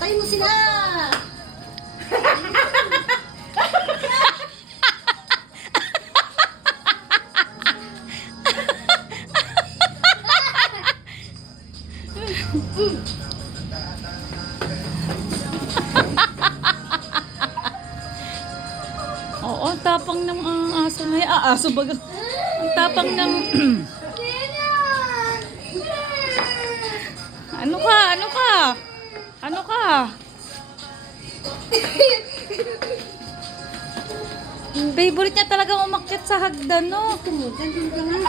Patay mo sila! Oo, tapang ng aso na yan. Aso baga. Ang tapang ng... Ano ka? Ano ka? Ano ka? Favorite niya talaga umakyat sa hagdan, no? Diyan ka nga.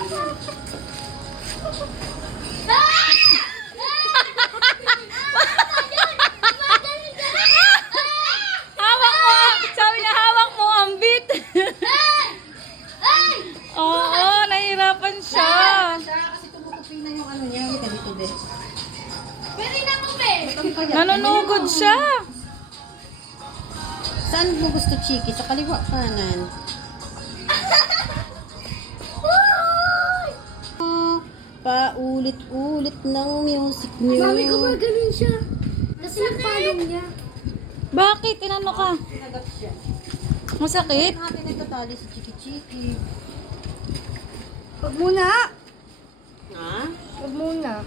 Hawak mo! Sabi niya, hawak mo ang bit. Oo, nahihirapan siya. Kasi tumutupi na yung ano niya. Hindi dito din. Nanunugod siya. Saan mo gusto, Chiki? Sa kaliwa, kanan? Paulit-ulit ng music niyo. Mami ko ba ganun siya? Kasi yung palong niya. Bakit? Inano ka? Nagat siya. Masakit? Natin ito tali si Chiki-Chiki. Huwag muna. Ha? Huwag muna.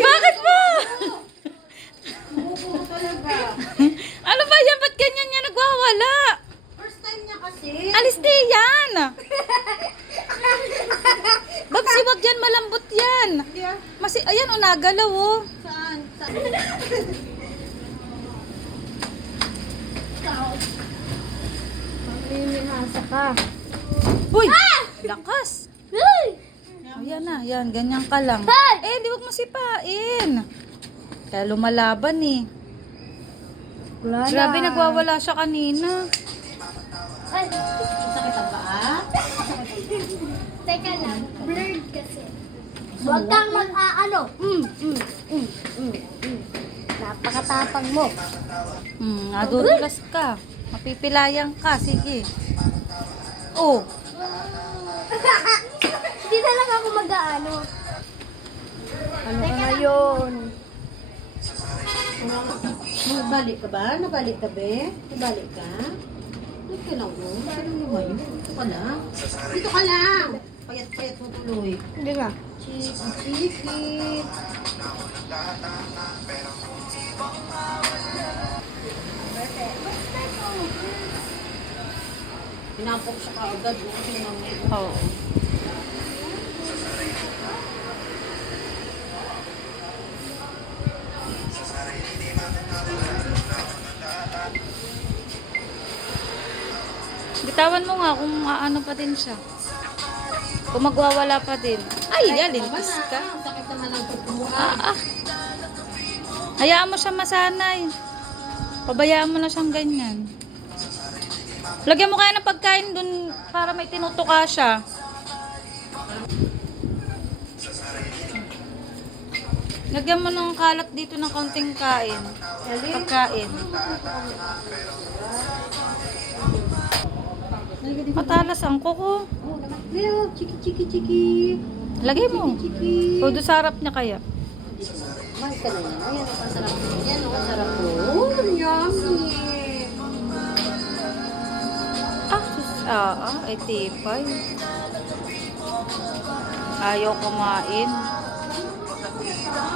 Bakit ba? Bumubuo talaga. Ano ba yan? Ba't ganyan niya nagwawala? First time niya kasi. Alis di yan! Babsi, wag yan. Malambot yan. Hindi ah. Ayan, o, nagalaw, oh. Saan? Saan? Maminihasa ka. Uy! Lakas! Ayan na, yan. Ganyan ka lang. Eh, di wag mo sipain. Kaya lumalaban eh. Wala na. Grabe, nagwawala siya kanina. Ay, Sakit ang paa? teka lang. Blurred kasi. Huwag kang mag-aano. Napakatapang mo. Nadudulas ka. Mapipilayang ka. Sige. Oh. Hindi na lang ako mag-aano. Ano ka na yun? Nabalik ka ba? Nabalik ka be? Nabalik ka? Dito ka lang mo. Dito lang lumayo. Dito ka lang. Dito ka lang. Payat-payat mo tuloy. Hindi nga. Chiki-chiki. Pinapok siya kaagad. Oo. Bitawan mo nga kung aano pa din siya. Kung magwawala pa din. Ay, lintis ka. Sakit naman ang pagkumuha. Hayaan mo siya masanay. Pabayaan mo na siyang ganyan. Lagyan mo kaya ng pagkain dun para may tinutuka siya. Lagyan mo ng kalat dito ng kaunting kain. Pagkain. Matalas ang kuko. Oh, naman. Leo, chiki-chiki-chiki. Lagay mo. Chiki-chiki. O doon sa harap niya kaya. Mahal ka na yan. Ayan, ang sarap ko. Yan, ang sarap ko. Oh, yummy. Ay tipay. Ayaw kumain.